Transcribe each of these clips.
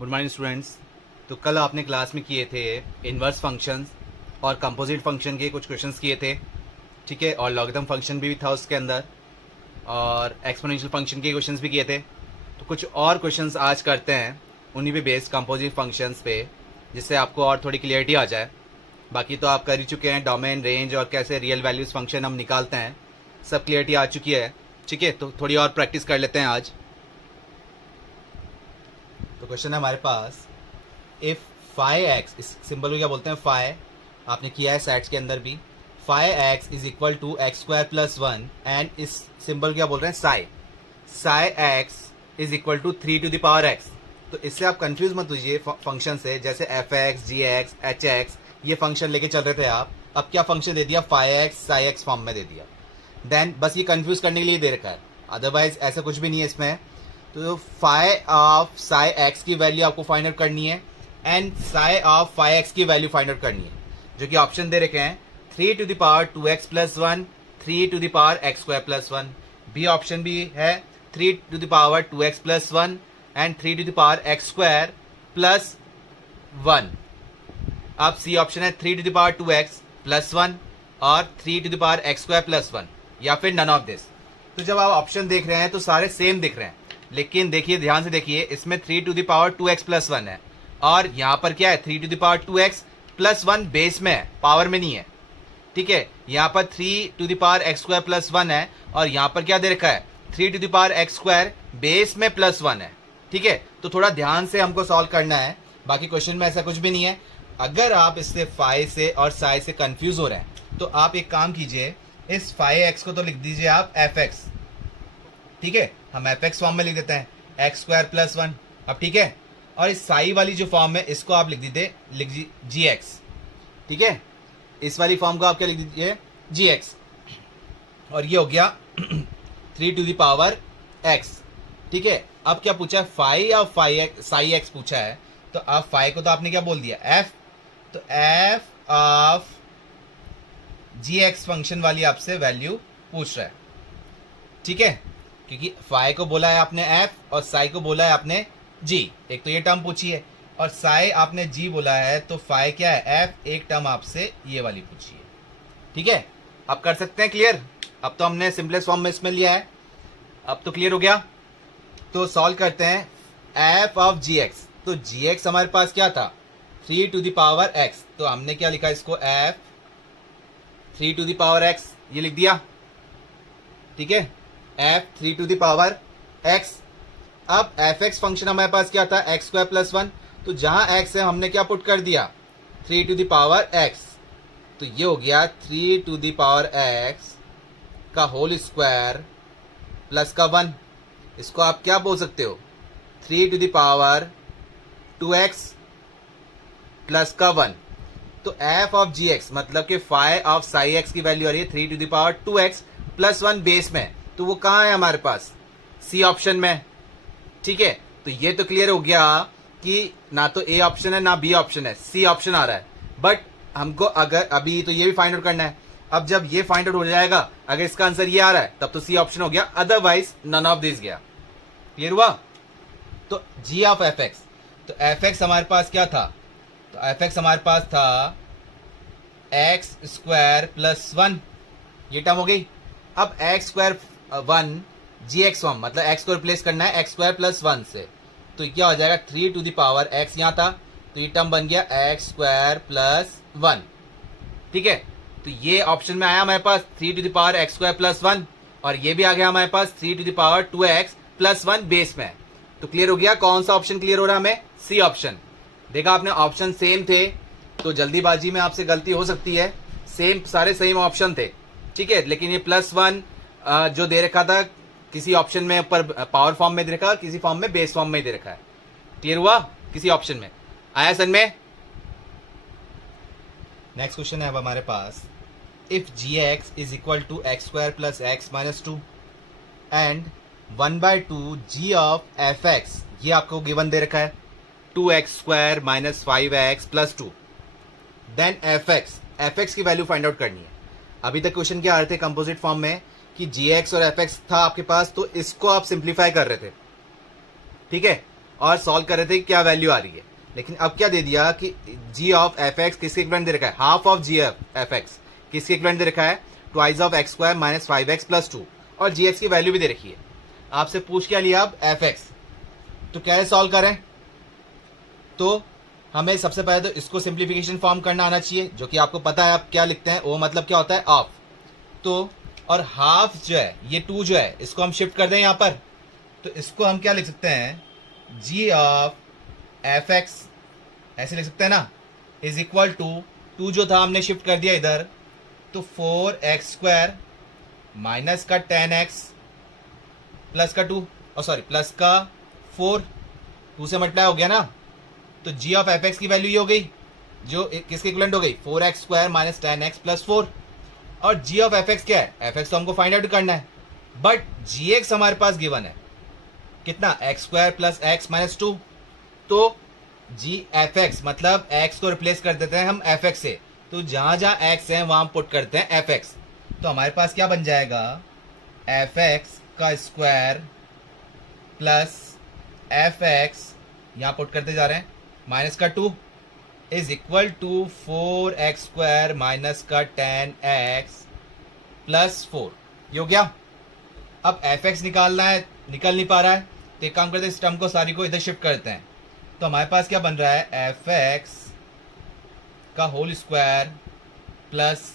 Good morning students. तो कल आपने क्लास में किए थे इन्वर्स फंक्शंस और कंपोजिट फंक्शन के कुछ क्वेश्चंस किए थे, ठीक है, और लॉगरिथम फंक्शन भी था उसके अंदर, और एक्सपोनेंशियल फंक्शन के क्वेश्चंस भी किए थे। तो कुछ और क्वेश्चंस आज करते हैं उन्हीं पे बेस्ड कंपोजिट फंक्शंस पे, जिससे आपको और थोड़ी क्लियरिटी आ जाए। बाकी तो आप कर ही चुके हैं, डोमेन, रेंज और कैसे रियल वैल्यूज़ फंक्शन हम निकालते हैं, सब क्लियरिटी आ चुकी है, ठीक है। तो थोड़ी और प्रैक्टिस कर लेते हैं आज। तो क्वेश्चन है हमारे पास, इफ फाई एक्स, इस सिंबल को क्या बोलते हैं, फाई, आपने किया है सेट्स के अंदर भी, phi x is equal to x square plus one, and इस सिंबल क्या बोल रहे हैं, psi, psi x is equal to 3 x. तो इससे आप कंफ्यूज मत होइए फंक्शन से, जैसे f x, g x, h x, ये फंक्शन लेके चल रहे थे आप, अब क्या फंक्शन दे दिया, phi x psi x form में दे दिया। देन बस ये कंफ्यूज करने के लिए दे रखा है, अदरवाइज ऐसा कुछ भी नहीं है इसमें। तो फाई ऑफ साई एक्स की वैल्यू आपको फाइंड आउट करनी है, and psi of phi x की वैल्यू फाइंड आउट करनी है, जो कि ऑप्शन दे रखे हैं 3 plus 1, 3 x square plus 1। B option भी है 3 plus 1 and 3 x square plus 1। अब सी ऑप्शन है 3 प्लस 1 और 3 एक्स स्क्वायर प्लस 1, या फिर नन ऑफ दिस। तो जब आप ऑप्शन देख रहे हैं तो सारे सेम दिख रहे हैं, लेकिन देखिए, ध्यान से देखिए, इसमें 3 एक्स प्लस 1 है, और यहां पर क्या है, 3 एक्स प्लस 1 बेस में है, पावर में नहीं है, ठीक है। यहां पर 3 एक्स स्क्वायर प्लस 1 है, और यहां पर क्या दे रखा है, 3 एक्स स्क्वायर बेस में प्लस 1 है, ठीक है। तो थोड़ा ध्यान से हमको सॉल्व करना है, बाकी क्वेश्चन में ऐसा कुछ भी नहीं है। अगर आप इससे फाई से और साई से कंफ्यूज हो रहे हैं, तो आप एक काम कीजिए, इस फाई एक्स को तो लिख दीजिए आप एफ एक्स, ठीक है, हम एफ एक्स फॉर्म में लिख देते हैं, एक्स स्क्वायर प्लस 1। अब ठीक है, और इस साई वाली जो फॉर्म है इसको आप लिख जी एक्स, ठीक है, इस वाली फॉर्म को आप क्या लिख दीजिए, जी एक्स, और ये हो गया 3 एक्स, ठीक है। अब क्या पूछा है, फाई ऑफ साई एक्स पूछा है, तो अब फाई को तो आपने क्या बोल दिया, एफ, तो f of g x function वाली आपसे वैल्यू पूछ रहा है, ठीक है, क्योंकि फाई को बोला है आपने एफ और साई को बोला है आपने जी। एक तो ये टर्म पूछी है, और साई आपने जी बोला है, तो फाई क्या है, एफ, एक टर्म आपसे ये वाली पूछी है, ठीक है। अब कर सकते हैं क्लियर, अब तो हमने सिंपलेस्ट फॉर्म में इसमें लिया है, अब तो क्लियर हो गया। तो सॉल्व करते हैं एफ ऑफ जी एक्स, तो जी एक्स हमारे पास क्या था, 3 एक्स, तो हमने क्या लिखा इसको, एफ 3 एक्स, ये लिख दिया, ठीक है, एफ 3 एक्स। अब एफ एक्स फंक्शन हमारे पास क्या था, एक्स स्क्वायर प्लस 1, तो जहां एक्स है हमने क्या पुट कर दिया, 3 एक्स, तो ये हो गया 3 एक्स का होल स्क्वायर प्लस का 1। इसको आप क्या बोल सकते हो, 3 एक्स प्लस का 1। तो एफ ऑफ जी एक्स मतलब कि फाई ऑफ साई एक्स की वैल्यू आ रही है 3 एक्स प्लस 1 बेस में, तो वो कहाँ है हमारे पास, सी ऑप्शन में, ठीक है। तो ये तो क्लियर हो गया कि ना तो ए ऑप्शन है ना बी ऑप्शन है, सी ऑप्शन आ रहा है। बट हमको अगर अभी तो ये भी फाइंड आउट करना है, अब जब ये फाइंड आउट हो जाएगा, अगर इसका आंसर ये आ रहा है तब तो सी ऑप्शन हो गया, अदरवाइज नन ऑफ दिस गया। क्लियर हुआ। तो जी ऑफ एफ एक्स, तो एफ एक्स हमारे पास क्या था, तो एफ एक्स हमारे पास था एक्स स्क्वायर प्लस 1, ये टर्म हो गई। अब एक्स स्क्वायर 1 जी एक्स फॉर्म, मतलब एक्स को रिप्लेस करना है एक्स स्क्वायर प्लस 1 से, तो क्या हो जाएगा, 3 एक्स यहाँ था, तो ये टर्म बन गया एक्स स्क्वायर प्लस 1, ठीक है। तो ये ऑप्शन में आया हमारे पास 3 एक्स स्क्वायर प्लस 1, और ये भी आ गया हमारे पास 3 एक्स प्लस 1 बेस में। तो क्लियर हो गया, कौन सा ऑप्शन क्लियर हो रहा है हमें, सी ऑप्शन। देखा आपने, ऑप्शन सेम थे, तो जल्दीबाजी में आपसे गलती हो सकती है, सेम सारे सेम ऑप्शन थे, ठीक है, लेकिन ये प्लस 1 जो दे रखा था किसी ऑप्शन में ऊपर पावर फॉर्म में दे रखा, किसी फॉर्म में बेस फॉर्म में दे रखा है। क्लियर हुआ, किसी ऑप्शन में आया सन में। नेक्स्ट क्वेश्चन है अब हमारे पास, if G X is equal to x square plus x minus 2 and 1/2 G of F X, ये आपको गिवन दे रखा है 2x square minus 5x plus 2, then F x की वैल्यू फाइंड आउट करनी है। अभी तक क्वेश्चन क्या आ रहे थे कंपोजिट फॉर्म में कि जी एक्स और एफ एक्स था आपके पास, तो इसको आप सिंप्लीफाई कर रहे थे, ठीक है, और सॉल्व कर रहे थे कि क्या वैल्यू आ रही है। लेकिन अब क्या दे दिया कि g ऑफ एफ एक्स किसके इक्विवेलेंट दे रखा है, half of g f x किसके इक्विवेलेंट दे रखा है, twice of x square minus 5x plus 2, और जी एक्स की वैल्यू भी दे रखी है। आपसे पूछ क्या लिया अब एफ एक्स, तो कैसे सॉल्व करें, तो हमें सबसे पहले तो इसको सिंप्लीफिकेशन फॉर्म करना आना चाहिए, जो कि आपको पता है आप क्या लिखते हैं, वो मतलब क्या होता है ऑफ। तो और हाफ जो है ये 2 जो है इसको हम शिफ्ट कर दें यहाँ पर, तो इसको हम क्या लिख सकते हैं, जी ऑफ एफ एक्स ऐसे लिख सकते हैं ना, इज इक्वल टू 2 जो था हमने शिफ्ट कर दिया इधर, तो 4x स्क्वायर माइनस का 10x प्लस का 2 और सॉरी प्लस का 4, 2 से मल्टीप्लाई हो गया ना, तो g ऑफ एफ एक्स की वैल्यू ये हो गई जो किसके इक्विवेलेंट हो गई, 4x square minus 10x plus 4। और g ऑफ एफ एक्स क्या है, एफ एक्स तो हमको फाइंड आउट करना है, बट जी एक्स हमारे पास गिवन है कितना, x square plus x minus 2। तो जी एफ एक्स मतलब एक्स को रिप्लेस कर देते हैं हम एफ एक्स से, तो जहां जहां एक्स है वहां हम पुट करते हैं एफ एक्स, तो हमारे पास क्या बन जाएगा, एफ एक्स का स्क्वायर प्लस एफ एक्स यहां पुट करते जा रहे हैं माइनस का 2 is equal to 4x square minus का 10x प्लस 4, ये हो गया। अब एफ एक्स निकालना है, निकल नहीं पा रहा है, तो एक काम करते हैं इस टर्म को सारी को इधर शिफ्ट करते हैं, तो हमारे पास क्या बन रहा है, एफ एक्स का whole square plus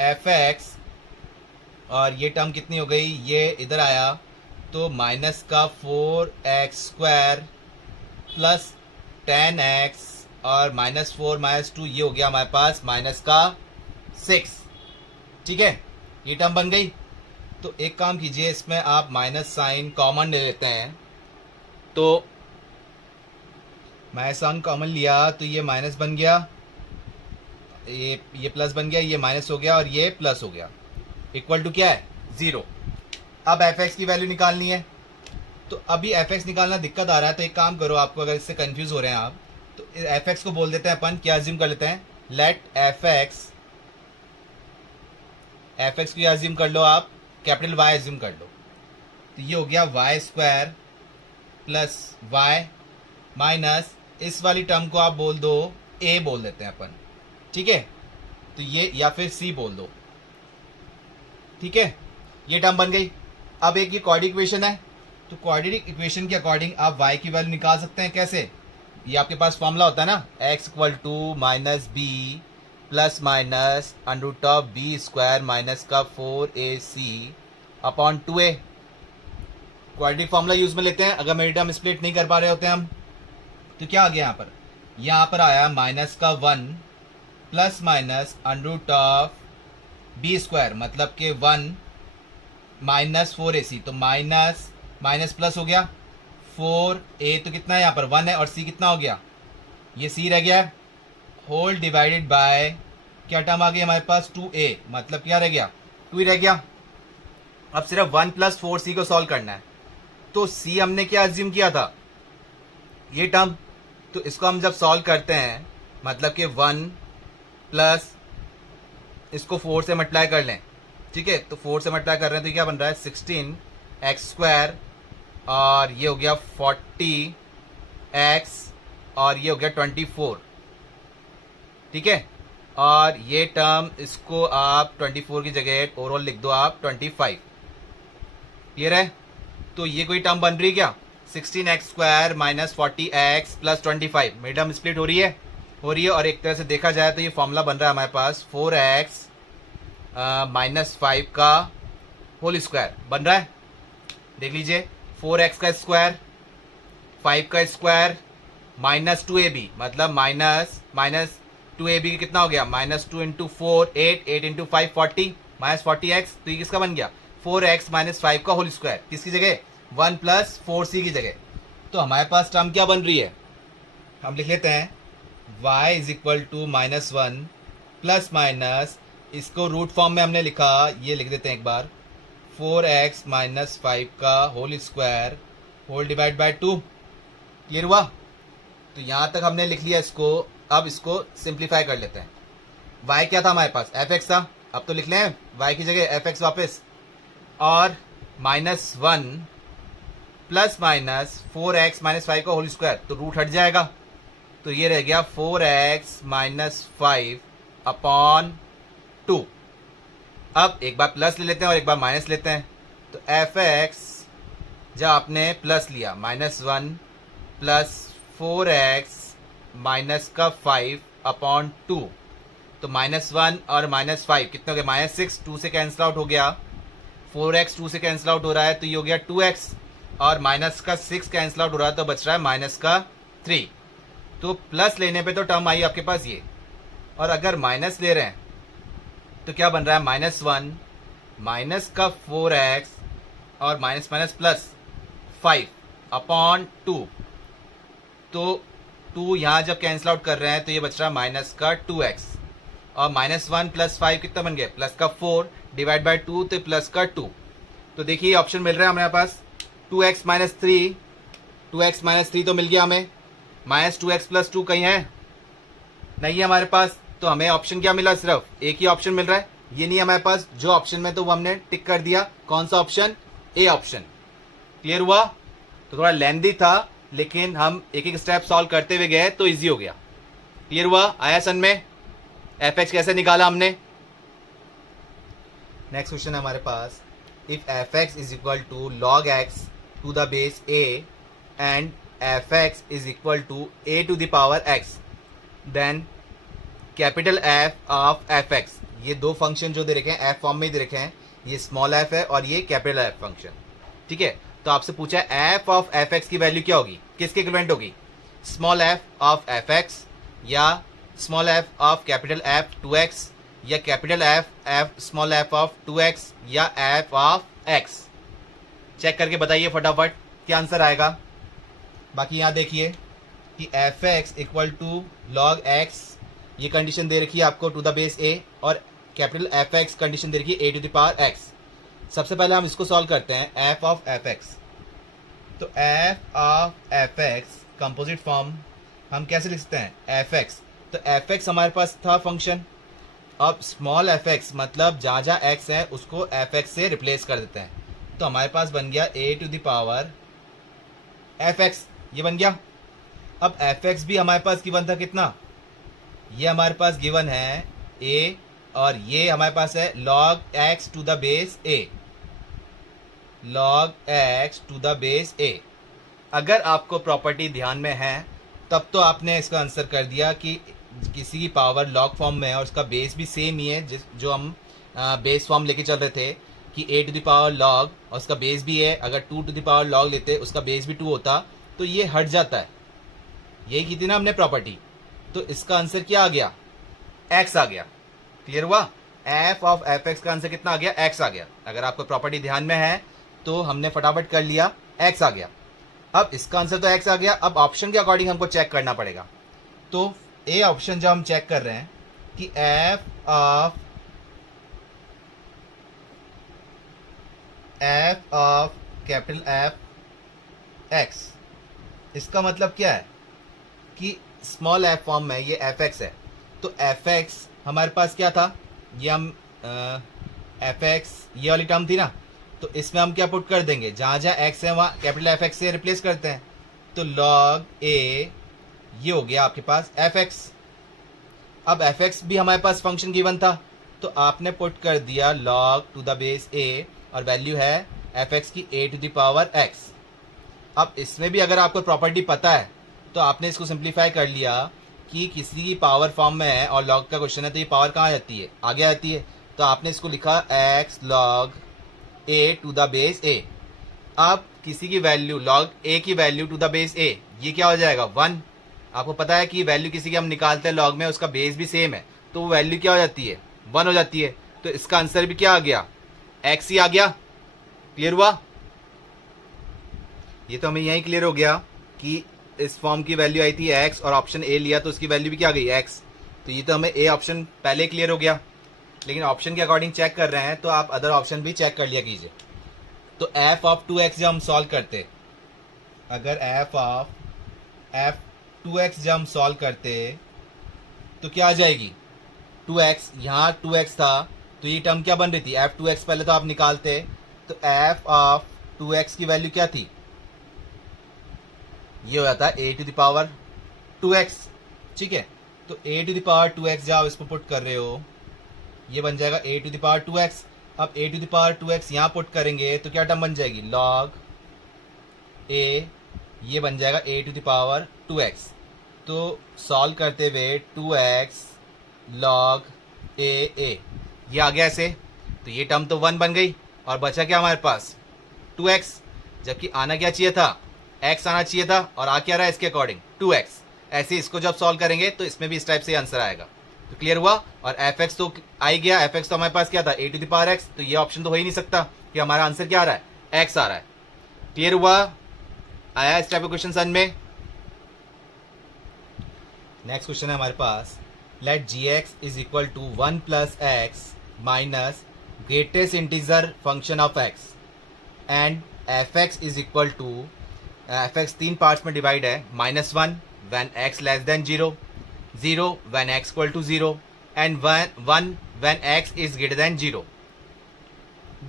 f x, और ये टर्म कितनी हो गई, ये इधर आया तो माइनस का 4x स्क्वायर प्लस 10x और माइनस 4 माइनस 2, ये हो गया हमारे पास माइनस का 6। ठीक है, ये टर्म बन गई। तो एक काम कीजिए, इसमें आप माइनस साइन कॉमन ले लेते हैं, तो माइनस साइन कॉमन लिया तो ये माइनस बन गया, ये प्लस बन गया, ये माइनस हो गया और ये प्लस हो गया, इक्वल टू क्या है, 0। अब एफ एक्स की वैल्यू निकालनी है, तो अभी एफ एक्स निकालना दिक्कत आ रहा है, तो एक काम करो, आपको अगर इससे कंफ्यूज हो रहे हैं आप, तो एफ एक्स को बोल देते हैं अपन, क्या अज्यूम कर लेते हैं, लेट एफ एक्स को क्या अज्यूम कर लो आप, कैपिटल वाई अज्यूम कर लो, तो ये हो गया y square plus y minus इस वाली टर्म को आप बोल दो ए बोल देते हैं अपन, ठीक है, तो ये या फिर सी बोल दो, ठीक है, ये टर्म बन गई। अब एक ये क्वाड्रेटिक इक्वेशन है, तो क्वाड्रेटिक इक्वेशन के अकॉर्डिंग आप y की वैल्यू निकाल सकते हैं, कैसे, ये आपके पास फॉर्मूला होता है ना, x equal to minus b plus minus under root of b square minus का 4ac upon 2a। Quadratic formula use में लेते हैं, अगर मेरी टर्म स्प्लिट नहीं कर पा रहे होते हैं हम, तो क्या आ गया यहाँ पर आया माइनस का 1 plus minus under root of b square मतलब के 1 माइनस 4ac, तो माइनस माइनस प्लस हो गया, 4a तो कितना है यहाँ पर 1 है, और c कितना हो गया, ये c रह गया, होल डिवाइडेड बाय क्या टर्म आ गई हमारे पास 2a, मतलब क्या रह गया 2 ही रह गया। अब सिर्फ 1 प्लस 4c को सॉल्व करना है, तो c हमने क्या अज्यूम किया था, ये टर्म, तो इसको हम जब सॉल्व करते हैं मतलब कि 1 प्लस इसको 4 से मल्टीप्लाई कर लें, ठीक है, तो 4 से मल्टीप्लाई कर रहे हैं तो क्या बन रहा है 16x स्क्वायर, और ये हो गया 40x, और ये हो गया 24, ठीक है, और ये टर्म इसको आप 24 की जगह ओवरऑल लिख दो आप 25, क्लियर है। तो ये कोई टर्म बन रही है क्या, 16x square minus 40x plus 25, मेरी टर्म स्प्लिट हो रही है, और एक तरह से देखा जाए तो ये फॉर्मूला बन रहा है हमारे पास 4x माइनस 5 का होल स्क्वायर बन रहा है, देख लीजिए 4x का स्क्वायर 5 का स्क्वायर माइनस 2ab, मतलब माइनस 2ab कितना हो गया, minus 2 into 4 8 into 5 40 minus 40x, तो ये किसका बन गया 4x माइनस 5 का होल स्क्वायर, किसकी जगह 1 प्लस 4c की जगह। तो हमारे पास टर्म क्या बन रही है, हम लिख लेते हैं y is equal to minus 1 plus minus, इसको रूट फॉर्म में हमने लिखा, ये लिख देते हैं एक बार, 4x माइनस 5 का whole square whole divide by 2, clear हुआ। तो यहाँ तक हमने लिख लिया इसको, अब इसको सिंप्लीफाई कर लेते हैं। y क्या था हमारे पास, fx था, अब तो लिख लें y की जगह fx वापस, और minus 1 plus minus 4x minus 5 का होल स्क्वायर, तो रूट हट जाएगा, तो ये रह गया 4x माइनस 5 अपॉन 2। अब एक बार प्लस ले लेते हैं और एक बार माइनस लेते हैं, तो fx जब आपने प्लस लिया -1 प्लस 4x माइनस का 5 अपॉन 2, तो -1 और -5 कितने हो गए, -6, 2 से कैंसिल आउट हो गया, 4x 2 से कैंसिल आउट हो रहा है तो ये हो गया 2x, और माइनस का 6 कैंसिल आउट हो रहा है तो बच रहा है माइनस का 3। तो प्लस लेने पे तो टर्म आई आपके पास ये, और अगर माइनस ले रहे हैं तो क्या बन रहा है, -1 माइनस का 4x और माइनस माइनस प्लस 5 अपॉन 2, तो 2 यहाँ जब कैंसिल आउट कर रहे हैं तो ये बच रहा है माइनस का 2x, और -1 प्लस 5 कितना बन गया, प्लस का 4 डिवाइड बाई 2 तो प्लस का 2। तो देखिए ऑप्शन मिल रहा है हमारे पास 2x माइनस 3, 2x माइनस 3 तो मिल गया हमें, -2x प्लस 2 कहीं है, नहीं है हमारे पास, तो हमें ऑप्शन क्या मिला, सिर्फ एक ही ऑप्शन मिल रहा है, ये नहीं है हमारे पास जो ऑप्शन में, तो वो हमने टिक कर दिया, कौन सा ऑप्शन, ए ऑप्शन। क्लियर हुआ, तो थोड़ा लेंदी था लेकिन हम एक एक स्टेप सॉल्व करते हुए गए तो इजी हो गया। क्लियर हुआ, आया सन में, fx कैसे निकाला हमने। नेक्स्ट क्वेश्चन है हमारे पास, if fx is equal to log x to the base a and fx is equal to a to the power x, then capital F of fx, ये दो फंक्शन जो दे रखे हैं f फॉर्म में दे रखे हैं, ये स्मॉल f है और ये कैपिटल F फंक्शन, ठीक है। तो आपसे पूछा है f ऑफ fx की वैल्यू क्या होगी, किसके इक्विवेलेंट होगी, स्मॉल f ऑफ fx या small f of capital F 2x, या capital F small f of 2x, या f ऑफ x। चेक करके बताइए फटाफट क्या आंसर आएगा। बाकी यहाँ देखिए कि fx equal to log x, ये कंडीशन दे रखी है आपको टू द बेस a, और कैपिटल fx कंडीशन दे रखी है a to the power x। सबसे पहले हम इसको सॉल्व करते हैं, f ऑफ fx, तो f of fx composite form हम कैसे लिख सकते हैं, fx, तो fx हमारे पास था फंक्शन, अब स्मॉल fx मतलब जहाँ जहाँ x है उसको fx से रिप्लेस कर देते हैं, तो हमारे पास बन गया a to the power fx, ये बन गया। अब fx भी हमारे पास गिवन था कितना, ये हमारे पास गिवन है a, और ये हमारे पास है log x to the base a, log x to the base a। अगर आपको प्रॉपर्टी ध्यान में है तब तो आपने इसका आंसर कर दिया कि किसी की पावर लॉग फॉर्म में है और उसका बेस भी सेम ही है, जो हम बेस फॉर्म लेके चल रहे थे कि a to the power log और उसका बेस भी है, अगर 2 टू द पावर लॉग लेते उसका बेस भी 2 होता तो ये हट जाता है, यही की थी ना हमने प्रॉपर्टी। तो इसका आंसर क्या आ गया, x आ गया। क्लियर हुआ, f ऑफ fx का आंसर कितना आ गया, x आ गया। अगर आपको प्रॉपर्टी ध्यान में है तो हमने फटाफट कर लिया, x आ गया। अब इसका आंसर तो x आ गया, अब ऑप्शन के अकॉर्डिंग हमको चेक करना पड़ेगा। तो ए ऑप्शन जो हम चेक कर रहे हैं कि f of capital F x, इसका मतलब क्या है कि स्मॉल f फॉर्म में ये fx है, तो fx हमारे पास क्या था, ये हम fx ये वाली टर्म थी ना, तो इसमें हम क्या पुट कर देंगे, जहाँ जहाँ x है वहाँ कैपिटल fx से रिप्लेस करते हैं, तो log a ये हो गया आपके पास fx। अब fx भी हमारे पास फंक्शन गिवन था, तो आपने पुट कर दिया log to the base a, और वैल्यू है fx की a to the power x। अब इसमें भी अगर आपको प्रॉपर्टी पता है तो आपने इसको सिंप्लीफाई कर लिया कि किसी की पावर फॉर्म में है और लॉग का क्वेश्चन है तो ये पावर कहाँ जाती है, आगे आती है, तो आपने इसको लिखा x log a to the base a। अब किसी की वैल्यू log a की value to the base a, ये क्या हो जाएगा 1। आपको पता है कि वैल्यू किसी की हम निकालते हैं लॉग में, उसका बेस भी सेम है, तो वो वैल्यू क्या हो जाती है 1 हो जाती है। तो इसका आंसर भी क्या आ गया, x ही आ गया। क्लियर हुआ, ये तो हमें यही क्लियर हो गया कि इस फॉर्म की वैल्यू आई थी x और ऑप्शन ए लिया तो उसकी वैल्यू भी क्या आ गई x, तो ये तो हमें ए ऑप्शन पहले क्लियर हो गया। लेकिन ऑप्शन के अकॉर्डिंग चेक कर रहे हैं तो आप अदर ऑप्शन भी चेक कर लिया कीजिए। तो f ऑफ 2x जब हम सॉल्व करते, अगर f ऑफ f2x जब हम सॉल्व करते तो क्या आ जाएगी 2x, यहाँ 2x था तो ये टर्म क्या बन रही थी f2x, पहले तो आप निकालते, तो f ऑफ 2x की वैल्यू क्या थी ये हो जाता है ए टू द पावर 2x। ठीक है, तो ए टू द पावर 2x जब आप इसको पुट कर रहे हो, ये बन जाएगा ए टू द पावर 2x। अब ए टू द पावर 2x यहाँ पुट करेंगे तो क्या टर्म बन जाएगी, लॉग ए, ये बन जाएगा ए टू द पावर 2x। तो सॉल्व करते हुए 2x लॉग ए ये आ गया ऐसे, तो ये टर्म तो 1 बन गई और बचा क्या हमारे पास 2x, जबकि आना क्या चाहिए था, x आना चाहिए था, और आ क्या रहा है इसके अकॉर्डिंग 2x। ऐसे इसको जब सॉल्व करेंगे तो इसमें भी इस टाइप से आंसर आएगा। तो क्लियर हुआ। और fx तो आ ही गया, fx तो हमारे पास क्या था ए टू द पावर x, तो ये ऑप्शन तो हो ही नहीं सकता कि हमारा आंसर क्या आ रहा है, x आ रहा है। क्लियर हुआ, आया इस टाइप का क्वेश्चन समझ में। नेक्स्ट क्वेश्चन है हमारे पास, let gx is equal to 1 plus x minus greatest integer function of x and fx is equal to, fx 3 parts में डिवाइड है, -1 when x less than 0, 0 when x equal to 0 and 1 when x is greater than 0.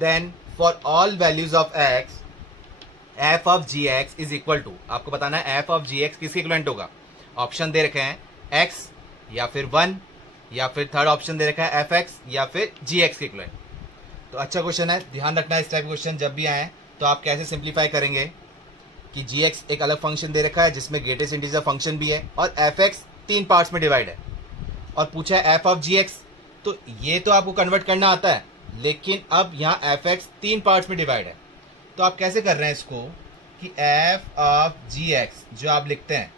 Then for all values of x f of gx is equal to, आपको बताना है f of gx किसके equivalent होगा। Option दे रखे हैं x या फिर 1 या फिर थर्ड ऑप्शन दे रखा है fx या फिर gx के इक्विवेलेंट। तो अच्छा क्वेश्चन है, ध्यान रखना है इस टाइप क्वेश्चन जब भी आए तो आप कैसे सिंप्लीफाई करेंगे कि gx एक अलग फंक्शन दे रखा है जिसमें ग्रेटेस्ट इंटीजर फंक्शन भी है और fx 3 पार्ट्स में डिवाइड है, और पूछा है f ऑफ gx, तो ये तो आपको कन्वर्ट करना आता है, लेकिन अब यहाँ fx 3 पार्ट्स में डिवाइड है। तो आप कैसे कर रहे हैं इसको कि f ऑफ gx जो आप लिखते हैं,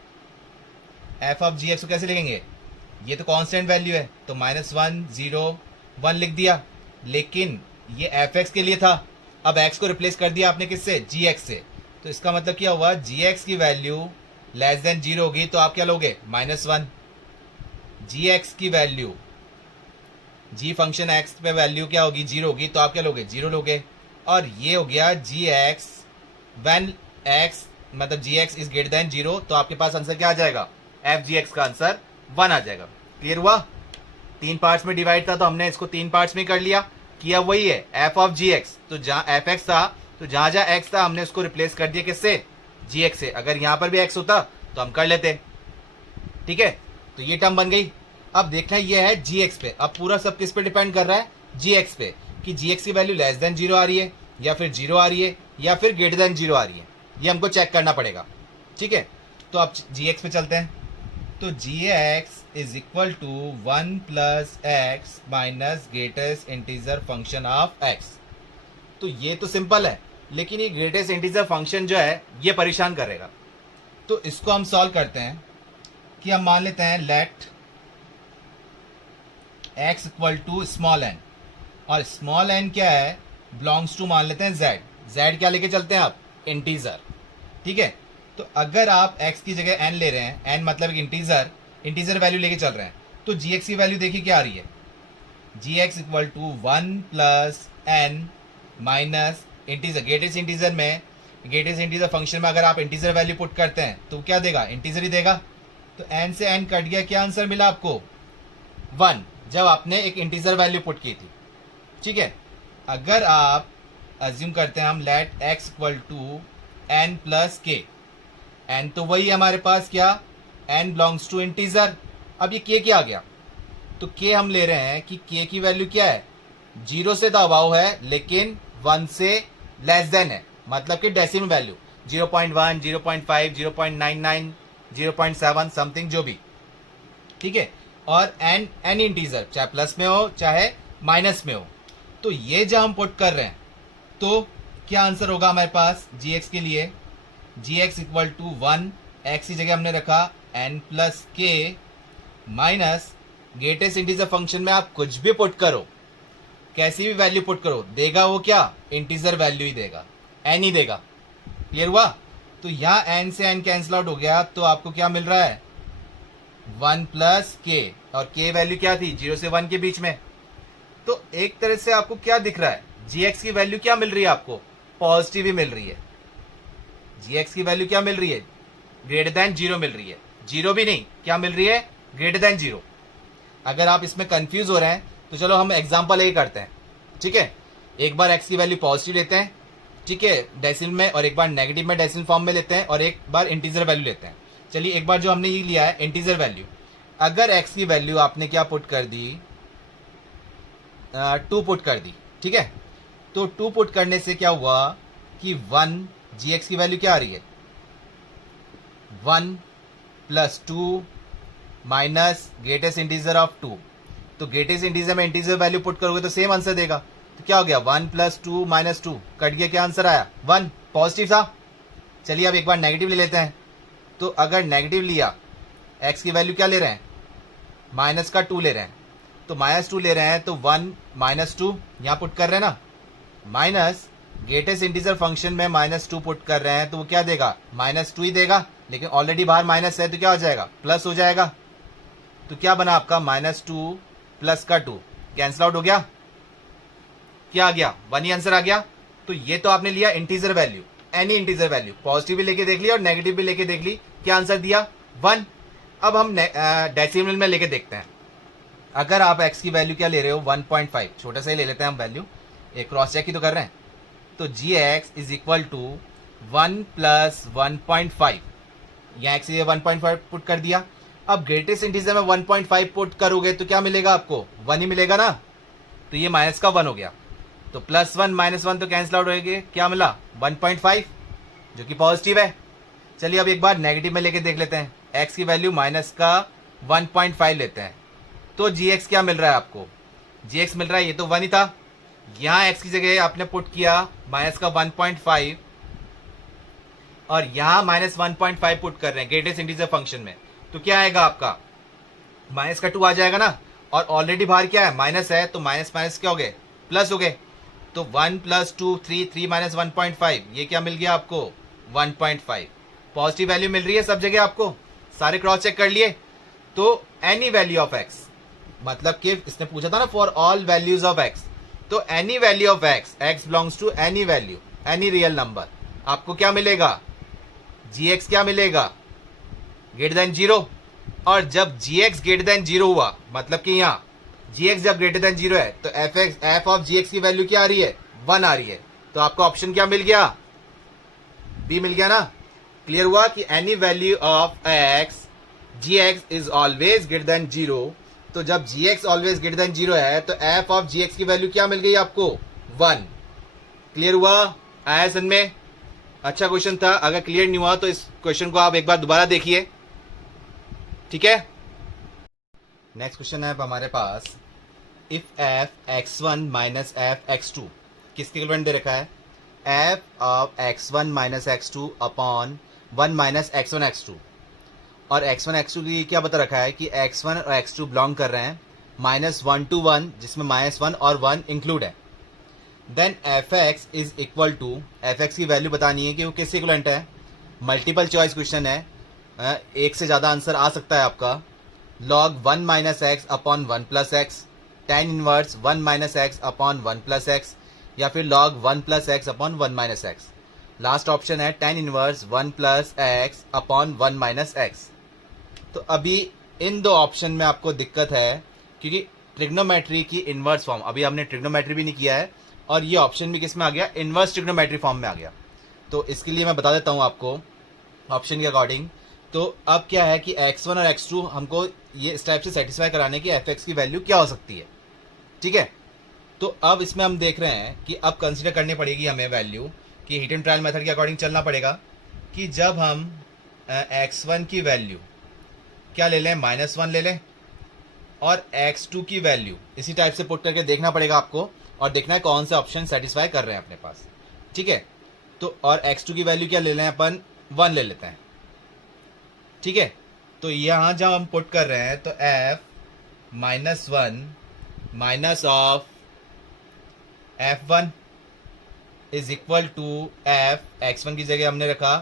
f ऑफ gx को कैसे लिखेंगे, ये तो कांस्टेंट वैल्यू है तो -1 0 1 लिख दिया, लेकिन ये fx के लिए था, अब x को रिप्लेस कर दिया आपने किससे, gx से। तो इसका मतलब क्या हुआ, gx की वैल्यू लेस देन 0 होगी तो आप क्या लोगे, -1। gx की वैल्यू, g फंक्शन x पे वैल्यू क्या होगी, 0 होगी, तो आप क्या लोगे, 0 लोगे। और ये हो गया gx व्हेन x मतलब gx इज ग्रेटर देन 0, तो आपके पास आंसर क्या आ जाएगा, f gx का आंसर 1 आ जाएगा। क्लियर हुआ। 3 पार्ट्स में डिवाइड था तो हमने इसको 3 पार्ट्स में कर लिया, किया वही है f ऑफ gx, तो जहाँ fx था तो जहाँ जहाँ x था हमने उसको रिप्लेस कर दिया किससे, gx से। अगर यहाँ पर भी x होता तो हम कर लेते, ठीक है। तो ये टर्म बन गई। अब देखना ये है gx पे, अब पूरा सब किस पे डिपेंड कर रहा है, gx पे, कि gx की वैल्यू लेस देन 0 आ रही है या फिर 0 आ रही है या फिर ग्रेटर देन 0 आ रही है, ये हमको चेक करना पड़ेगा, ठीक है। तो अब gx पे चलते हैं, तो gx is equal to 1 plus x minus greatest integer function of x। तो ये तो सिंपल है, लेकिन ये ग्रेटेस्ट इंटीजर फंक्शन जो है ये परेशान करेगा। तो इसको हम सॉल्व करते हैं कि हम मान लेते हैं let x equal to small n, और स्मॉल n क्या है, बिलोंग्स टू मान लेते हैं z। z क्या लेके चलते हैं आप, इंटीजर, ठीक है। तो अगर आप x की जगह n ले रहे हैं, n मतलब एक इंटीजर वैल्यू लेके चल रहे हैं, तो gx की वैल्यू देखिए क्या आ रही है, gx equal to 1 plus n minus integer. Greatest integer function में अगर आप इंटीजर वैल्यू पुट करते हैं तो क्या देगा, इंटीजर ही देगा। तो n से n कट गया, क्या आंसर मिला आपको 1, जब आपने एक इंटीजर वैल्यू पुट की थी, ठीक है। अगर आप अज्यूम करते हैं हम let x equal to n plus k, n तो वही है हमारे पास, क्या, n बिलोंग्स टू इंटीजर। अब ये k क्या आ गया, तो k हम ले रहे हैं कि k की वैल्यू क्या है, 0 से तो अबाव है लेकिन 1 से लेस देन है, मतलब कि डेसिमल वैल्यू 0.1 0.5 0.99 0.7 समथिंग जो भी, ठीक है। और n इंटीजर चाहे प्लस में हो चाहे माइनस में हो, तो ये जब हम पुट कर रहे हैं तो क्या आंसर होगा हमारे पास gx के लिए, gx इक्वल टू 1, x की जगह हमने रखा n प्लस के माइनस ग्रेटेस्ट इंटीजर फंक्शन में आप कुछ भी पुट करो, कैसी भी वैल्यू पुट करो, देगा वो क्या, इंटीजर वैल्यू ही देगा, n ही देगा। क्लियर हुआ। तो यहाँ n से n कैंसिल आउट हो गया, तो आपको क्या मिल रहा है 1 प्लस k, और k वैल्यू क्या थी 0 से 1 के बीच में। तो एक तरह से आपको क्या दिख रहा है, gx की वैल्यू क्या मिल रही है आपको, पॉजिटिव ही मिल रही है। gx की वैल्यू क्या मिल रही है, ग्रेटर देन 0 मिल रही है, 0 भी नहीं, क्या मिल रही है, ग्रेटर देन 0। अगर आप इसमें कंफ्यूज हो रहे हैं तो चलो हम एग्जांपल ए करते हैं, ठीक है। एक बार x की वैल्यू पॉजिटिव लेते हैं ठीक है, डेसिमल में, और एक बार नेगेटिव में डेसिमल फॉर्म में लेते हैं, और एक बार इंटीजर वैल्यू लेते हैं। चलिए एक बार जो हमने ये लिया है इंटीजर वैल्यू, अगर x की वैल्यू आपने क्या पुट कर दी, 2 पुट कर दी, ठीक है। तो 2 पुट करने से क्या हुआ कि 1 gx की वैल्यू क्या आ रही है, 1 plus 2 minus greatest integer of 2। तो ग्रेटेस्ट इंटीजर में इंटीजर वैल्यू पुट करोगे तो सेम आंसर देगा। तो क्या हो गया, 1 प्लस 2 माइनस 2 कट गया, क्या आंसर आया 1, पॉजिटिव था। चलिए अब एक बार नेगेटिव ले लेते हैं। तो अगर नेगेटिव लिया, x की वैल्यू क्या ले रहे हैं, माइनस का 2 ले रहे हैं, तो माइनस 2 ले रहे हैं, तो 1 माइनस 2 यहाँ पुट कर रहे हैं ना, माइनस ग्रेटेस्ट इंटीजर फंक्शन में माइनस 2 पुट कर रहे हैं, तो वो क्या देगा, माइनस 2 ही देगा, लेकिन ऑलरेडी बाहर माइनस है तो क्या हो जाएगा, प्लस हो जाएगा। तो क्या बना आपका, माइनस 2 प्लस का 2 कैंसिल आउट हो गया, क्या आ गया, 1 ही आंसर आ गया। तो ये तो आपने लिया integer value, any integer value, positive भी लेके देख ली और नेगेटिव भी लेके देख ली, क्या आंसर दिया 1। अब हम डेसिमल में लेके देखते हैं। अगर आप x की वैल्यू क्या ले रहे हो, 1.5, छोटा सा ही ले लेते हैं हम वैल्यू, एक क्रॉस चेक ही तो कर रहे हैं। तो gx is equal to 1 plus 1.5, यहाँ x 1.5 पुट कर दिया। अब ग्रेटेस्ट इंटीजर में 1.5 पुट करोगे तो क्या मिलेगा आपको, 1 ही मिलेगा ना, तो ये माइनस का 1 हो गया। तो प्लस 1 माइनस 1 तो कैंसिल आउट हो गए, क्या मिला 1.5, जो कि पॉजिटिव है। चलिए अब एक बार नेगेटिव में लेके देख लेते हैं, x की वैल्यू माइनस का 1.5 लेते हैं, तो gx क्या मिल रहा है आपको, gx मिल रहा है, ये तो 1 ही था, यहाँ x की जगह आपने पुट किया माइनस का 1.5, और यहाँ माइनस 1.5 पुट कर रहे हैं ग्रेटेस्ट इंटीजर फंक्शन में, तो क्या आएगा आपका, माइनस का 2 आ जाएगा ना, और ऑलरेडी बाहर क्या है, माइनस है, तो माइनस माइनस क्या हो गए, प्लस हो गए। तो 1 प्लस 2 3, 3 माइनस 1.5, ये क्या मिल गया आपको 1.5, पॉजिटिव वैल्यू मिल रही है सब जगह आपको, सारे क्रॉस चेक कर लिए। तो एनी वैल्यू ऑफ x, मतलब कि इसने पूछा था ना for all values of x, तो any value of x belongs to any value, any real number, आपको क्या मिलेगा, gx क्या मिलेगा, ग्रेटर देन 0। और जब gx ग्रेटर देन 0 हुआ, मतलब कि यहाँ gx जब ग्रेटर देन 0 है, तो f ऑफ gx की वैल्यू क्या आ रही है, 1 आ रही है। तो आपको ऑप्शन क्या मिल गया, बी मिल गया ना। क्लियर हुआ कि any value of x gx is always greater than 0। तो जब gx ऑलवेज ग्रेटर देन 0 है, तो f ऑफ gx की वैल्यू क्या मिल गई आपको, 1। क्लियर हुआ, आया समझ में, अच्छा क्वेश्चन था। अगर क्लियर नहीं हुआ तो इस क्वेश्चन को आप एक बार दोबारा देखिए, ठीक है। नेक्स्ट क्वेश्चन है हमारे पास, if F x1 minus F x2, किसके इक्विवेलेंट दे रखा है, F of x1 minus x2 upon 1 minus x1 x2, और x1 x2 की क्या बता रखा है कि x1 और x2 बिलोंग कर रहे हैं -1 to 1, जिसमें -1 और 1 इंक्लूड है। Then F x is equal to, f x की वैल्यू बतानी है कि वो किससे इक्विवेलेंट है, मल्टीपल चॉइस क्वेश्चन है, एक से ज़्यादा आंसर आ सकता है आपका। log 1 minus x upon 1 plus x, tan inverse 1 minus x upon 1 plus x, या फिर log 1 plus x upon 1 minus x. Last option है tan inverse 1 plus x upon 1 minus x. तो अभी इन दो ऑप्शन में आपको दिक्कत है, क्योंकि ट्रिग्नोमेट्री की इनवर्स फॉर्म, अभी हमने ट्रिग्नोमेट्री भी नहीं किया है, और ये ऑप्शन भी किस में आ गया, इनवर्स ट्रिग्नोमेट्री फॉर्म में आ गया। तो इसके लिए मैं बता देता हूँ आपको ऑप्शन के अकॉर्डिंग। तो अब क्या है कि x1 और x2 हमको ये इस टाइप से सेटिस्फाई कराने की f(x) की वैल्यू क्या हो सकती है, ठीक है। तो अब इसमें हम देख रहे हैं कि अब कंसीडर करनी पड़ेगी हमें वैल्यू, कि हिट एंड ट्रायल मेथड के अकॉर्डिंग चलना पड़ेगा, कि जब हम x1 की वैल्यू क्या ले लें, -1 ले लें, और x2 की वैल्यू इसी टाइप से पुट करके देखना पड़ेगा आपको, और देखना है कौन से ऑप्शन सेटिस्फाई कर रहे हैं अपने पास, ठीक है। तो और x2 की वैल्यू क्या ले लें अपन, 1 ले लेते हैं, ठीक है। तो यहाँ जब हम पुट कर रहे हैं तो f -1 minus of f1 is equal to f, x1 की जगह हमने रखा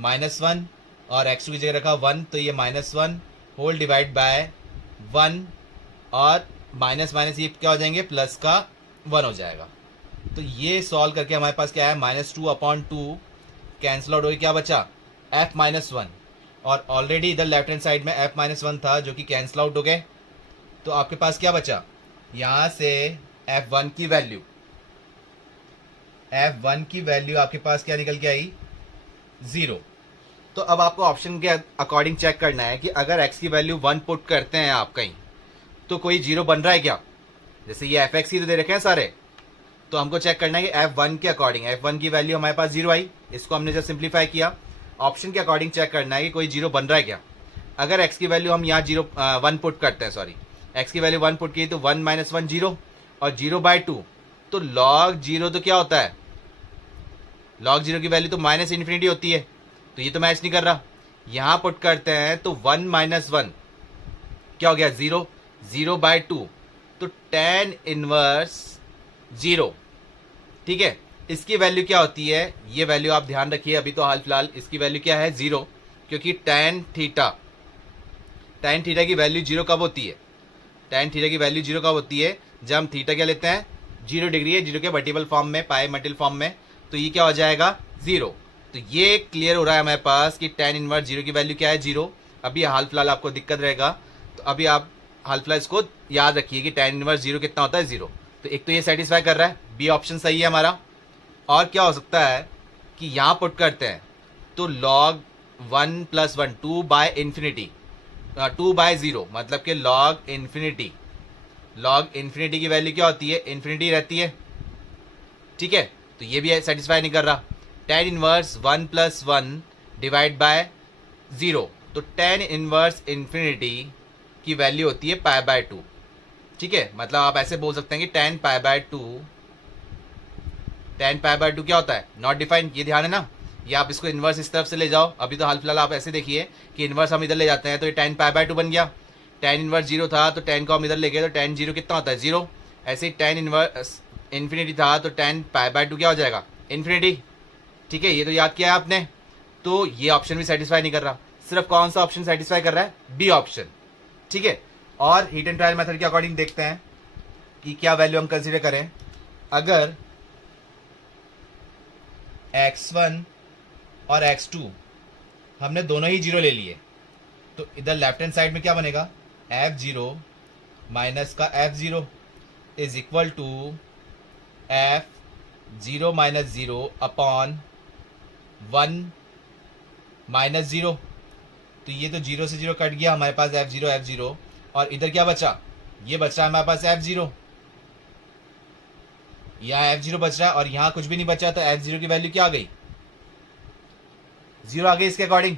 -1 और x2 की जगह रखा 1, तो ये -1 होल डिवाइड बाय 1, और माइनस माइनस ये क्या हो जाएंगे, प्लस का 1 हो जाएगा। तो ये सॉल्व करके हमारे पास क्या है, -2/2 कैंसिल आउट हो गया, क्या बचा f-1, और ऑलरेडी इधर लेफ्ट हैंड साइड में f-1 था जो कि कैंसिल आउट हो गए। तो आपके पास क्या बचा, यहाँ से f1 की वैल्यू f1 की वैल्यू आपके पास क्या निकल के आई, 0। तो अब आपको ऑप्शन के अकॉर्डिंग चेक करना है कि अगर x की वैल्यू 1 पुट करते हैं आप कहीं तो कोई 0 बन रहा है क्या। जैसे ये एफ एक्स ही तो दे रखे हैं सारे, तो हमको चेक करना है कि f1 के अकॉर्डिंग f1 की वैल्यू हमारे पास 0 आई, इसको हमने जब सिंप्लीफाई किया ऑप्शन के अकॉर्डिंग चेक करना है कि कोई 0 बन रहा है क्या। अगर x की वैल्यू हम यहाँ 1 पुट करते हैं, सॉरी x की वैल्यू 1 पुट की तो 1 - 1 0 और 0/2, तो log 0 तो क्या होता है, log 0 की वैल्यू तो -∞ होती है, तो ये तो मैच नहीं कर रहा। यहां पुट करते हैं तो 1 - 1 क्या हो गया, 0, 0/2, तो tan इनवर्स 0। ठीक है, इसकी वैल्यू क्या होती है, ये वैल्यू आप ध्यान रखिए, अभी तो हाल फिलहाल इसकी वैल्यू क्या है, 0, क्योंकि tan थीटा की वैल्यू 0 कब होती है, tan थीटा की वैल्यू 0 कब होती है, जब हम थीटा क्या लेते हैं, 0 डिग्री है, 0 के मल्टीपल फॉर्म में, पाई मल्टीपल फॉर्म में, तो ये क्या हो जाएगा, 0। तो ये क्लियर हो रहा है हमारे पास कि tan इनवर्स 0 की वैल्यू क्या है, 0। अभी हाल फिलहाल आपको दिक्कत रहेगा, तो अभी आप हाल फिलहाल इसको याद रखिए कि tan इनवर्स 0 कितना होता है, 0। तो एक तो ये सेटिस्फाई कर रहा है, बी ऑप्शन सही है हमारा। और क्या हो सकता है कि यहाँ पुट करते हैं तो log 1 + 1 2/∞, 2/0, मतलब कि log इन्फिनिटी की वैल्यू क्या होती है, इन्फिनिटी रहती है। ठीक है, तो ये भी सेटिस्फाई नहीं कर रहा। tan इनवर्स 1 + 1 / 0, तो tan इनवर्स इन्फिनिटी की वैल्यू होती है π/2। ठीक है, मतलब आप ऐसे बोल सकते हैं कि tan π/2 क्या होता है, नॉट डिफाइंड, ये ध्यान है ना, ये आप इसको इन्वर्स इस तरफ से ले जाओ। अभी तो हाल फिलहाल आप ऐसे देखिए कि इन्वर्स हम इधर ले जाते हैं तो ये tan π/2 बन गया। tan इनवर्स 0 था तो tan को हम इधर ले गए तो tan 0 कितना होता है, 0। ऐसे ही tan इनवर्स इन्फिनिटी था तो tan π/2 क्या हो जाएगा, इन्फिनिटी। ठीक है, ये तो याद किया है आपने। तो ये ऑप्शन भी सेटिस्फाई नहीं कर रहा, सिर्फ कौन सा ऑप्शन सेटिस्फाई कर रहा है, बी ऑप्शन। ठीक है, और हीट एंड ट्रायल मेथड के अकॉर्डिंग देखते हैं कि क्या वैल्यू हम कंसीडर करें। अगर x1 और x2 हमने दोनों ही 0 ले लिए तो इधर लेफ्ट हैंड साइड में क्या बनेगा, f0 माइनस का f0 is equal to f0 - 0 upon 1 - 0। तो ये तो 0 से 0 कट गया, हमारे पास f0 और इधर क्या बचा, ये बच रहा है हमारे पास f0, यहाँ f0 बच रहा है और यहाँ कुछ भी नहीं बचा, तो f0 की वैल्यू क्या आ गई, 0 आ गई इसके अकॉर्डिंग।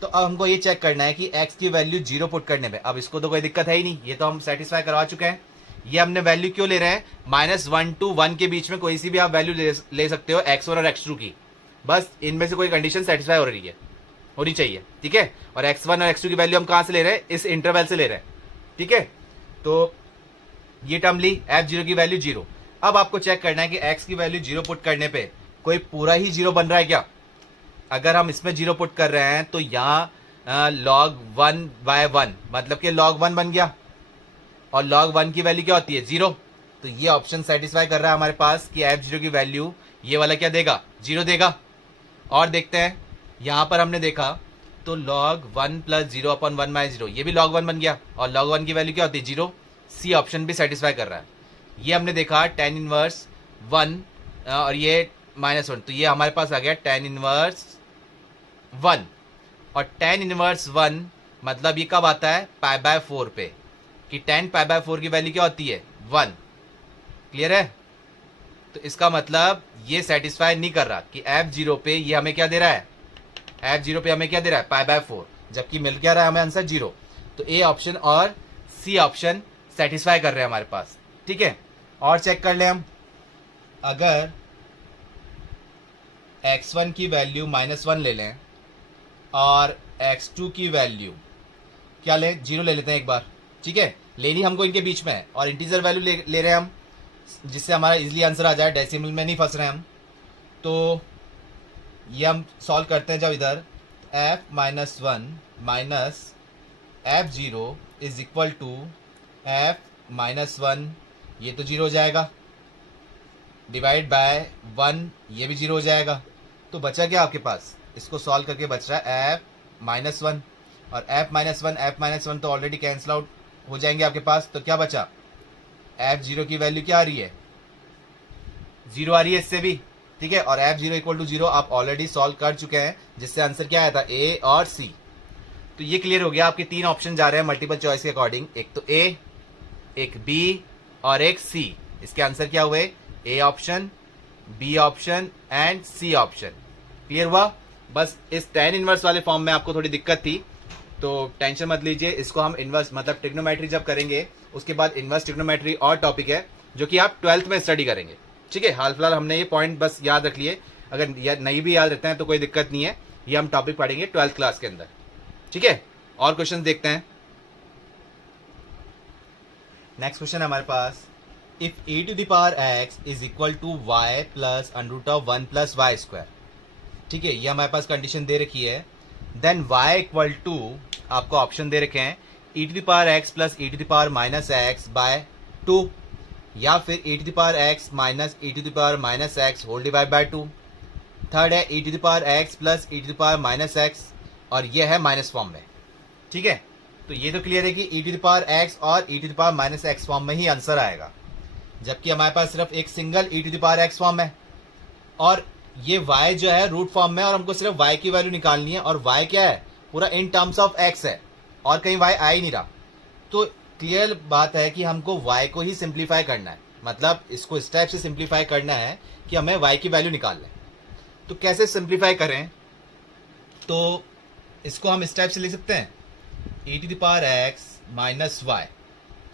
तो अब हमको ये चेक करना है कि x की वैल्यू 0 पुट करने में, अब इसको तो कोई दिक्कत है ही नहीं, ये तो हम सेटिस्फाई करवा चुके हैं। ये हमने वैल्यू क्यों ले रहे हैं, -1 to 1 के बीच में कोई सी भी आप वैल्यू ले सकते हो, x1 और x2 की, बस इनमें से कोई कंडीशन सेटिस्फाई हो रही है, होनी चाहिए। ठीक है, और x1 और x2 की वैल्यू हम कहाँ से ले रहे हैं, इस इंटरवल से ले रहे हैं। ठीक है, तो ये टर्म ली, f0 की वैल्यू 0। अब आपको चेक करना है कि x की वैल्यू 0 पुट करने पे कोई पूरा ही 0 बन रहा है क्या। अगर हम इसमें 0 पुट कर रहे हैं तो यहाँ log 1/1 मतलब कि log 1 बन गया, और log 1 की वैल्यू क्या होती है, 0। तो ये ऑप्शन सेटिस्फाई कर रहा है हमारे पास कि f0 की वैल्यू ये वाला क्या देगा, 0 देगा। और देखते हैं, यहाँ पर हमने देखा तो log 1 + 0 अपॉन 1/0, ये भी log 1 बन गया, और log 1 की वैल्यू क्या होती है, 0। सी ऑप्शन भी सेटिस्फाई कर रहा है। ये हमने देखा tan इनवर्स 1 और ये -1, तो ये हमारे पास आ गया tan इनवर्स 1, और tan इनवर्स 1 मतलब ये कब आता है, π/4 पे, कि tan π/4 की वैल्यू क्या होती है, 1। क्लियर है, तो इसका मतलब ये सेटिस्फाई नहीं कर रहा कि f0 पे ये हमें क्या दे रहा है, f0 पे हमें क्या दे रहा है, π/4, जबकि मिल क्या रहा है हमें आंसर 0। तो ए ऑप्शन और सी ऑप्शन सेटिस्फाई कर रहे हैं हमारे पास। ठीक है, और चेक कर ले हम, अगर x1 की वैल्यू -1 ले लें और x2 की वैल्यू क्या लें, 0 ले लेते हैं एक बार। ठीक है, लेनी हमको इनके बीच में है, और इंटीजर वैल्यू ले रहे हैं हम, जिससे हमारा इजीली आंसर आ जाए, डेसिमल में नहीं फंस रहे हैं हम। तो ये हम सॉल्व करते हैं, जब इधर f-1 minus f0 is equal to f-1, ये तो 0 हो जाएगा, डिवाइड बाय 1, ये भी 0 हो जाएगा। तो बचा क्या आपके पास, इसको सॉल्व करके बच रहा है f-1, और f-1 तो ऑलरेडी कैंसिल आउट हो जाएंगे आपके पास। तो क्या बचा, f0 की वैल्यू क्या आ रही है, 0 आ रही है इससे भी, ठीक है, और f0 इक्वल टू 0 आप ऑलरेडी सॉल्व कर चुके हैं, जिससे आंसर क्या आया था, ए और सी। तो ये क्लियर हो गया, आपके 3 ऑप्शन जा रहे हैं मल्टीपल चॉइस के अकॉर्डिंग, एक तो ए, एक बी और एक सी। इसके आंसर क्या हुए, A option, B option and C option. Clear हुआ। बस इस tan इनवर्स वाले फॉर्म में आपको थोड़ी दिक्कत थी, तो टेंशन मत लीजिए, इसको हम इनवर्स मतलब ट्रिग्नोमेट्री जब करेंगे उसके बाद इनवर्स ट्रिग्नोमेट्री और टॉपिक है जो कि आप 12th में स्टडी करेंगे। ठीक है, हाल फिलहाल हमने ये पॉइंट बस याद रख लिए, अगर नहीं भी याद रहते हैं तो कोई दिक्कत नहीं है, ये हम टॉपिक पढ़ेंगे 12th क्लास के अंदर। ठीक है, और क्वेश्चन देखते हैं। नेक्स्ट क्वेश्चन है हमारे पास, if e to the power x is equal to y plus under root of 1 plus Y square. ठीक है, ये हमारे पास कंडीशन दे रखी है, देन y इक्वल टू आपको ऑप्शन दे रखे हैं e to the power x plus e to the power minus x by 2, या फिर e to the power x minus e to the power minus x whole divide by 2। Third है e to the power x plus e to the power minus x, और ये है minus form में। ठीक है, तो ये तो क्लियर है कि e to the power x और e to the power minus x form में ही आंसर आएगा, जबकि हमारे पास सिर्फ एक single e to the power x form है, और ये y जो है रूट फॉर्म में, और हमको सिर्फ y की वैल्यू निकालनी है, और y क्या है, पूरा इन टर्म्स ऑफ x है, और कहीं y आ ही नहीं रहा। तो क्लियर बात है कि हमको y को ही सिंप्लीफाई करना है, मतलब इसको इस टाइप से सिंप्लीफाई करना है कि हमें y की वैल्यू निकाल लें। तो कैसे सिंप्लीफाई करें, तो इसको हम इस टाइप से लिख सकते हैं, e to the power x minus y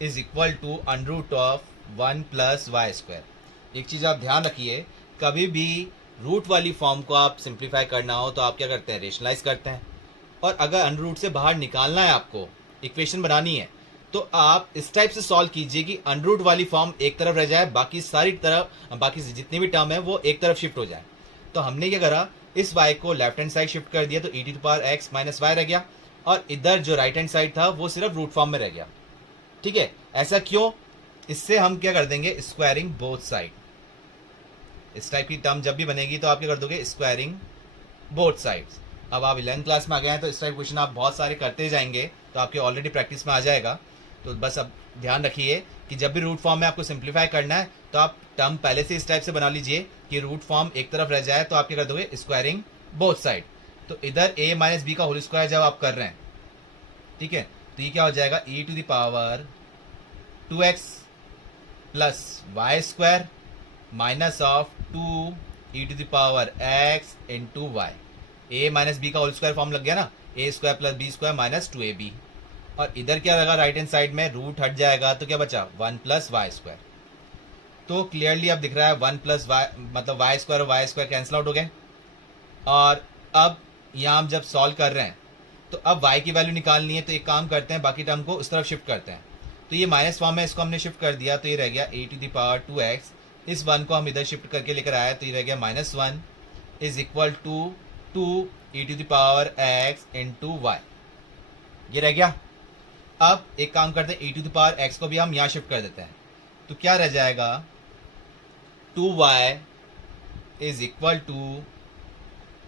is equal to under root of 1 plus Y square. एक चीज़ आप ध्यान रखिए, कभी भी रूट वाली फॉर्म को आप सिंप्लीफाई करना हो तो आप क्या करते हैं, रेशनलाइज करते हैं, और अगर अंडर रूट से बाहर निकालना है, आपको इक्वेशन बनानी है, तो आप इस टाइप से सॉल्व कीजिए कि अंडर रूट वाली फॉर्म एक तरफ रह जाए, बाकी जितनी भी टर्म है वो एक तरफ शिफ्ट हो जाए। तो हमने क्या करा, इस y को लेफ्ट हैंड साइड शिफ्ट कर दिया, तो e to the power x minus y रह गया, और इधर जो राइट हैंड साइड था वो सिर्फ रूट फॉर्म में रह गया। ठीक है, ऐसा क्यों, इससे हम क्या कर देंगे, स्क्वायरिंग बोथ साइड। इस टाइप की टर्म जब भी बनेगी तो आप क्या कर दोगे, स्क्वायरिंग बोथ साइड्स। अब आप 11th क्लास में आ गए हैं तो इस टाइप क्वेश्चन आप बहुत सारे करते जाएंगे, तो आपके ऑलरेडी प्रैक्टिस में आ जाएगा। तो बस अब ध्यान रखिए कि जब भी रूट फॉर्म में आपको सिंप्लीफाई करना है तो आप टर्म पहले से इस टाइप से बना लीजिए कि रूट फॉर्म एक तरफ रह जाए, तो आप क्या कर दोगे, स्क्वायरिंग बोथ साइड। तो इधर a माइनस बी का होल स्क्वायर जब आप कर रहे हैं, ठीक है, तो ये क्या हो जाएगा, e to the power 2x plus Y square minus of 2 e to the power x into y. a minus b का होल स्क्वायर फॉर्म लग गया ना, a square plus b square minus 2ab, और इधर क्या लगा, राइट हैंड साइड में root हट जाएगा, तो क्या बचा, 1 प्लस वाई स्क्वायर। तो क्लियरली अब दिख रहा है 1 प्लस वाई, मतलब वाई स्क्वायर और वाई स्क्वायर कैंसिल आउट हो गए। और अब यहाँ हम जब सॉल्व कर रहे हैं तो अब y की वैल्यू निकालनी है, तो एक काम करते हैं, बाकी टर्म को उस तरफ शिफ्ट करते हैं। तो ये माइनस फॉर्म है, इसको हमने शिफ्ट कर दिया, तो ये रह गया e to the power 2x, इस 1 को हम इधर शिफ्ट करके लेकर आया, तो ये रह गया -1 is equal to 2 e to the power x into y, ये रह गया। अब एक काम करते हैं, e to the power x को भी हम यहाँ शिफ्ट कर देते हैं, तो क्या रह जाएगा, 2y is equal to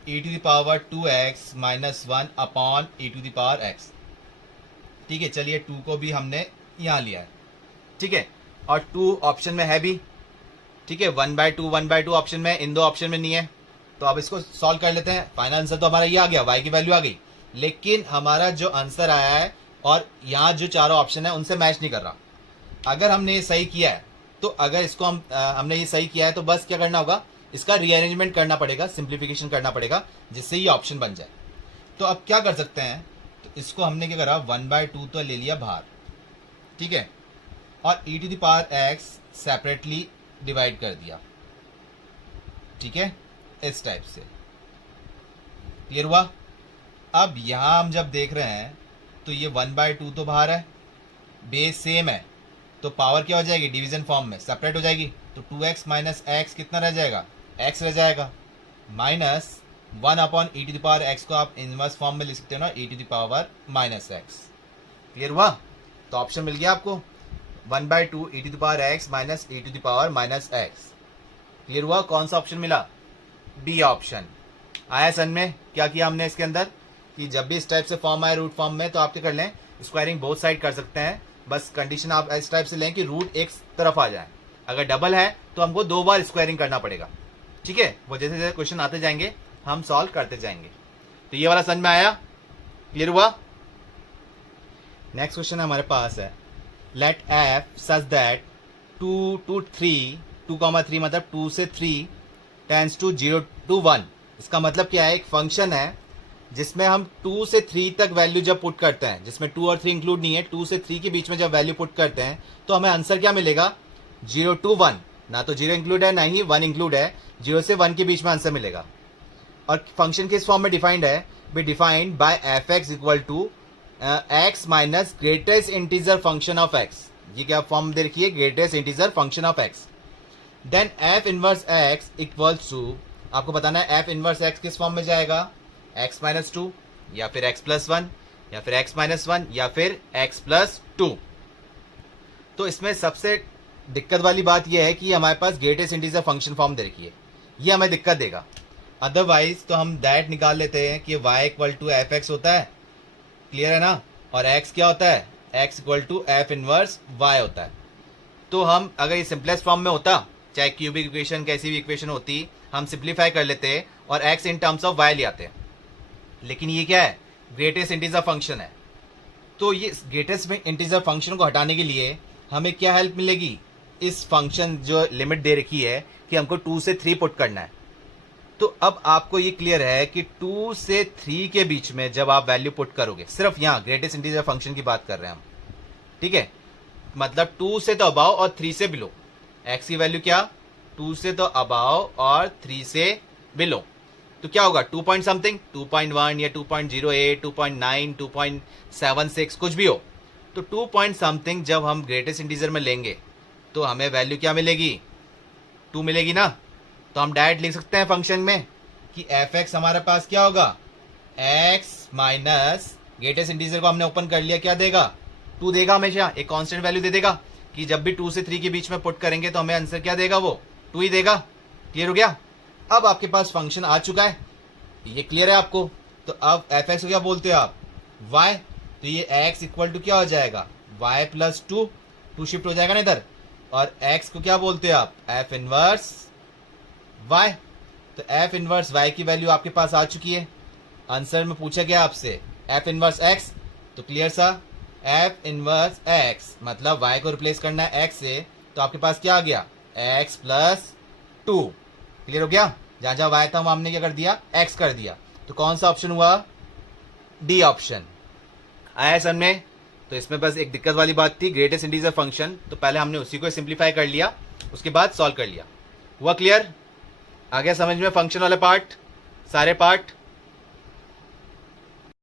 e to the power 2x minus 1 upon e to the power x। ठीक है, चलिए 2 को भी हमने यहाँ लिया है, ठीक है, और 2 ऑप्शन में है भी, ठीक है, 1/2 ऑप्शन में, इन दो ऑप्शन में नहीं है। तो अब इसको सॉल्व कर लेते हैं। फाइनल आंसर तो हमारा ये आ गया, y की वैल्यू आ गई, लेकिन हमारा जो आंसर आया है और यहाँ जो चारों ऑप्शन है उनसे मैच नहीं कर रहा। अगर हमने ये सही किया है, तो अगर इसको हमने ये सही किया है, तो बस क्या करना होगा, इसका रीअरेंजमेंट करना पड़ेगा, सिंप्लीफिकेशन करना पड़ेगा, जिससे ये ऑप्शन बन जाए। तो अब क्या कर सकते हैं, तो इसको हमने क्या करा, 1/2 तो ले लिया बाहर, ठीक है, और e to the power x separately divide कर दिया, ठीक है, इस टाइप से। क्लियर हुआ। अब यहां हम जब देख रहे हैं तो ये 1/2 तो बाहर है, बेस सेम है, तो पावर क्या हो जाएगी, डिवीजन फॉर्म में सेपरेट हो जाएगी, तो 2x माइनस x कितना रह जाएगा, x रह जाएगा, minus 1 upon e to the power x को आप इनवर्स फॉर्म में लिख सकते हो ना, e to the power minus x। Clear हुआ। तो ऑप्शन मिल गया आपको 1/2 e to the power x minus e to the power minus x। Clear हुआ। कौन सा ऑप्शन मिला, बी ऑप्शन आया। सन में क्या किया हमने इसके अंदर कि जब भी इस टाइप से फॉर्म आए रूट फॉर्म में, तो आप क्या कर लें, स्क्वायरिंग बोथ साइड कर सकते हैं। बस कंडीशन आप इस टाइप से लें कि रूट एक तरफ आ जाए। अगर डबल है तो हमको 2 बार स्क्वायरिंग करना पड़ेगा, ठीक है, वो जैसे जैसे क्वेश्चन आते जाएंगे हम सॉल्व करते जाएंगे। तो ये वाला समझ में आया, क्लियर हुआ। नेक्स्ट क्वेश्चन हमारे पास है let f such that 2 to 3 2,3 मतलब 2 से 3 टेंस टू 0 to 1। इसका मतलब क्या है, एक फंक्शन है जिसमें हम 2 से 3 तक वैल्यू जब पुट करते हैं, जिसमें 2 और 3 इंक्लूड नहीं है, 2 से 3 के बीच में जब वैल्यू पुट करते हैं तो हमें आंसर क्या मिलेगा, 0 to 1। ना तो 0 इंक्लूड है ना ही 1 इंक्लूड है, 0 से 1 के बीच में आंसर मिलेगा। और फंक्शन किस फॉर्म में डिफाइंड है, be defined by f x equal to x minus greatest integer function of x. ये क्या फॉर्म दे रखी है, greatest integer function of x. Then f inverse x equals to, आपको बताना है एफ इनवर्स एक्स किस फॉर्म में जाएगा, x माइनस 2 या फिर x प्लस 1 या फिर x माइनस 1 या फिर x प्लस 2। तो इसमें सबसे दिक्कत वाली बात यह है कि हमारे पास ग्रेटेस्ट इंटीजर फंक्शन फॉर्म दे रखी है, ये हमें दिक्कत देगा। अदरवाइज तो हम दैट निकाल लेते हैं कि y equal to f x होता है, क्लियर है ना, और x क्या होता है, x equal to f inverse y होता है। तो हम अगर ये सिंपलेस्ट फॉर्म में होता, चाहे क्यूबिक इक्वेशन कैसी भी इक्वेशन होती, हम सिंप्लीफाई कर लेते और x in terms of y ले आते। लेकिन ये क्या है, ग्रेटेस्ट इंटीजर फंक्शन है। तो ये ग्रेटेस्ट इंटीजर फंक्शन को हटाने के लिए हमें क्या हेल्प मिलेगी, इस फंक्शन जो लिमिट दे रखी है कि हमको 2 से 3 पुट करना है। तो अब आपको ये क्लियर है कि 2 से 3 के बीच में जब आप वैल्यू पुट करोगे, सिर्फ यहाँ ग्रेटेस्ट इंटीजर फंक्शन की बात कर रहे हैं हम, ठीक है, मतलब 2 से तो अबाव और 3 से बिलो। एक्स की वैल्यू क्या, 2 से तो अबाव और 3 से बिलो। तो क्या होगा, 2 पॉइंट समथिंग, 2.1 या 2.08, 2.9, 2.76 कुछ भी हो। तो 2 पॉइंट समथिंग जब हम ग्रेटेस्ट इंटीजर में लेंगे तो हमें वैल्यू क्या मिलेगी, 2 मिलेगी ना। तो हम डायरेक्ट लिख सकते हैं फंक्शन में कि एफ एक्स हमारे पास क्या होगा, एक्स माइनस ग्रेटेस्ट इंटीजर को हमने ओपन कर लिया, क्या देगा, 2 देगा, हमेशा एक कांस्टेंट वैल्यू दे देगा कि जब भी 2 से 3 के बीच में पुट करेंगे तो हमें आंसर क्या देगा, वो 2 ही देगा। क्लियर हो गया। अब आपके पास फंक्शन आ चुका है, ये क्लियर है आपको। तो अब एफ एक्स को क्या बोलते हो आप, y। तो ये x इक्वल टू क्या हो जाएगा, y प्लस 2 शिफ्ट हो जाएगा ना इधर, और x को क्या बोलते हो आप, f इनवर्स y। तो f इनवर्स y की वैल्यू आपके पास आ चुकी है। आंसर में पूछा गया आपसे f इनवर्स x, तो क्लियर सा f इनवर्स x मतलब y को रिप्लेस करना है x से, तो आपके पास क्या आ गया, x प्लस 2। क्लियर हो गया। जहां जहां y था हमने क्या कर दिया, x कर दिया। तो कौन सा ऑप्शन हुआ, डी ऑप्शन। आया समझ। तो इसमें बस एक दिक्कत वाली बात थी, ग्रेटेस्ट इंटीजर फंक्शन, तो पहले हमने उसी को सिंप्लीफाई कर लिया, उसके बाद सॉल्व कर लिया। हुआ क्लियर, आ गया समझ में फंक्शन वाले पार्ट, सारे पार्ट।